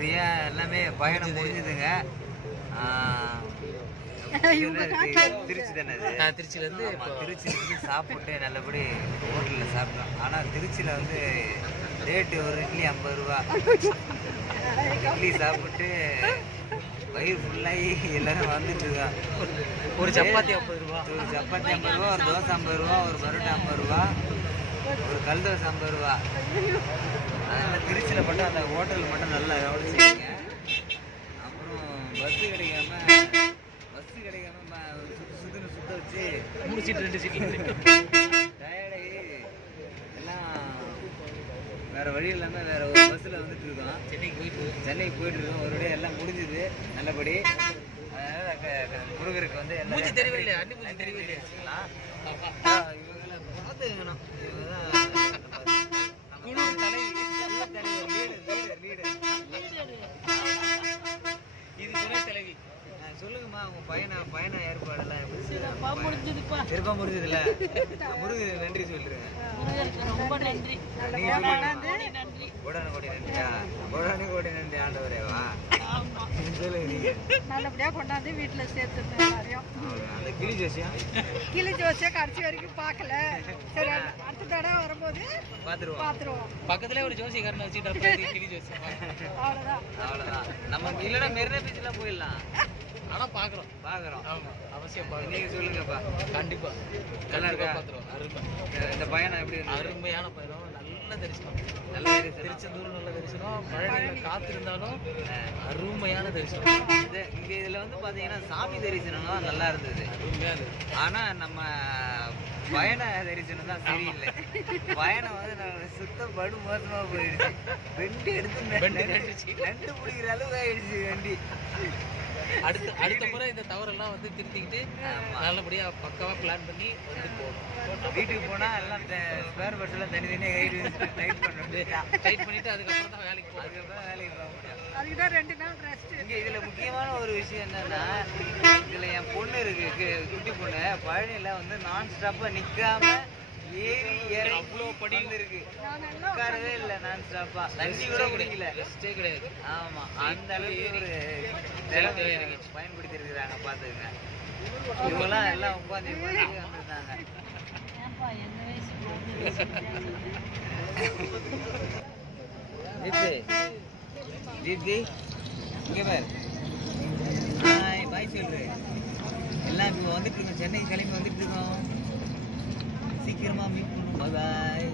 வழியா எல்லாமே பயணம் முடிஞ்சுதுங்க. ஆ, திருச்சி தானே அது? திருச்சியிலேருந்து ஆமா, திருச்சியில வந்து சாப்பிட்டு நல்லபடி ஹோட்டலில் சாப்பிட்டோம் ஆனால் திருச்சியில் வந்து ரேட்டு ஒரு இட்லி ஐம்பது ரூபா. இட்லி சாப்பிட்டு வயிறு ஃபுல்லாகி எல்லாரும் வந்துட்டு இருக்கோம் ஒரு சப்பாத்தி ஐம்பது ரூபா. ஒரு சப்பாத்தி ஐம்பது ரூபா ஒரு தோசை ஐம்பது ரூபா ஒரு பரோட்டா ஐம்பது ரூபா ஒரு கல் தோசை ஐம்பது ரூபா. திருச்சியில் மட்டும் அந்த ஹோட்டல் மட்டும் நல்லா கவனிச்சிங்க அப்புறம் பஸ்ஸு கிடைக்காம பஸ்ஸு கிடைக்காம சுத்து சுத்துன்னு சுத்த வச்சு மூணு சீட் ரெண்டு சீட்டில் டயர்டாகி எல்லாம் வேற வழி இல்லாமல் வேற ஒரு பஸ்ஸில் வந்துட்டு இருக்கோம் சென்னைக்கு போயிட்டு சென்னைக்கு போயிட்டு இருக்கோம் ஒரு வழியா எல்லாம் முடிஞ்சுது நல்லபடி முருகருக்கு வந்து எல்லா- மூஞ்சி தெரியவே இல்லையா? அண்ணி மூஞ்சி தெரியவே இல்லையா? வச்சுக்கலாம். இவங்களை பார்த்துக்கணும். இவங்க தான் ஆ, சொல்லுங்கம்மா உங்க பையனை பயண ஏற்பாடெல்லாம் எப்படி செய்யலாம்? முடிஞ்சதுப்பா. சிறப்பா முடிஞ்சதுல முருகருக்கு நன்றி சொல்லிருங்க முருகருக்கு ரொம்ப நன்றி. நீங்க சொல்லுங்க. நன்றி. கோடான கோடி நன்றியா கோடான கோடி நன்றி ஆண்டவரேவா ஆமா. சொல்லுங்க நீங்க. நல்லபடியா கொண்டாந்து வீட்டுல சேர்த்துருந்தேன் எல்லாரையும். அவ்வளவுதான். அந்த கிளி ஜோசியம் கிளி ஜோசியை கடைசி வரைக்கும் பார்க்கல. சரி அடுத்த தடவை வரும்போது பாத்துருவோம் பார்த்துருவோம். பக்கத்துல ஒரு ஜோசியக்காரனை வச்சுட்டு கிளி ஜோசி அவ்வளோதான் அவ்வளவுதான். நம்ம இல்லைன்னா மெரினா போயிடலாம். ஆனா பாக்குறோம் பாக்குறோம். ஆமா. அவசியம் பாக்குறோம். நீங்க சொல்லுங்கப்பா. கண்டிப்பா. நல்லா இருக்கா? பாத்துருவோம். அருமை. இந்த- பயணம் எப்படி? அருமையான பயணம். நல்ல தரிசனம். நல்ல. திருச்செந்தூர் நல்ல தரிசனம். பழனியில காத்திருந்தாலும். அருமையான தரிசனம். இது இங்க இதுல வந்து பாத்தீங்கன்னா சாமி தரிசனம் நல்லா இருந்தது. ஆனா நம்ம பயண தரிசனம் தான் சரியில்லை. பயணம் வந்து நான் சுத்தம் படு மோசமா போயிடுச்சு. வெண்டி எடுத்து. நண்டு பிடிக்கிற அளவுக்கு ஆயிடுச்சு வண்டி. அடுத்த அடுத்த முறை இந்த தவறெல்லாம் வந்து திருத்திக்கிட்டு ஆமா. நல்லபடியா பக்காவா பிளான் பண்ணி வந்து போகணும். வீட்டுக்கு போனா எல்லாம் ஸ்பேர் எல்லாம் தனித்தனியாக கைடு டைட் பண்ணிட்டு டைட் பண்ணிட்டு அதுக்கப்புறம் தான் வேலைக்கு போகணும் அதுக்கப்புறம் வேலைக்கு போக முடியும். அதுக்கு தான் ரெண்டு நாள் ரெஸ்ட் இங்க இதுல முக்கியமான ஒரு விஷயம் என்னன்னா இதுல என் பொண்ணு இருக்கு குட்டி பொண்ணு. பழனியில வந்து நான் ஸ்டாப்பா நிக்காம ஏறி ஏறி அவ்வளோ படி இருக்கு உட்காரவே இல்லை நான் ஸ்டாப்பா தண்ணி கூட குடிக்கல. ரெஸ்டே கிடையாது. ஆமா. அந்த அளவுக்கு ஒரு திறமை பயன்படுத்தி இருக்கிறாங்க பாத்துக்கங்க இவங்கெல்லாம் எல்லாம் உட்காந்து வந்திருந்தாங்க தீப்தி தீப்தி இங்க பாரு. பாய் சொல்லு. எல்லாம் இப்போ வந்துட்டு இருக்கோம் சென்னை கிளம்பி வந்துட்டு இருக்கோம். சீக்கிரமா மீட் பண்ணுவோம் பாய்